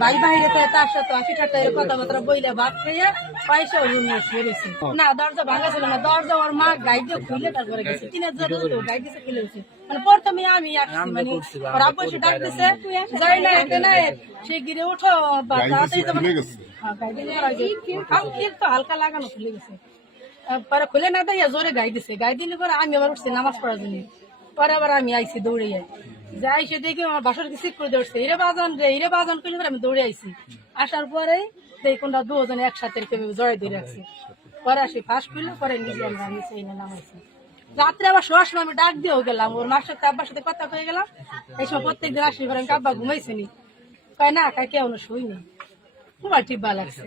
ভাই বাইরে তার সাথে 80 টাকা কথাবার্তা বইলে ভাত খেয়ে পয়সা রুমে ফিরেছে। না দরজা ভাঙা ছিল না, দরজা ওর মা গাই দিয়ে খুলে তারপরে গেছে। 3000 গাই দিয়েছে খুলে গেছে। মানে প্রথমে আমি আসছি, মানে ওর আব্বু এসে ডাক দিছে, যাই না এতে না সে গিরে ওঠো বা তাড়াতাড়ি তোমার গাই দিয়ে তো হালকা লাগানো খুলে গেছে। পরে খুলে না দেয় জোরে গাই দিছে। গাই দিলে পরে আমি আবার উঠছি নামাজ পড়ার জন্য। পরে আবার আমি আইছি দৌড়ে যাই সে দেখি আমার বাসার সিক করে দৌড়ছে, হিরে বাজান করলে আমি দৌড়ে আইছি। আসার পরে সেই কোনটা দুজন একসাথে জড়াই দিয়ে রাখছি। পরে আসি ফার্স্ট করলে পরে নিজে আমরা নিচে এনে নামাইছি। রাত্রে আবার শোয়ার সময় আমি ডাক দিয়েও গেলাম, ওর মার সাথে আব্বার সাথে কথা কয়ে গেলাম। এই সময় প্রত্যেকদিন আসি পরে আব্বা ঘুমাইছিনি, কয় না কাকে কেউ শুইনি। খুব আর ঠিক ভালো লাগছে।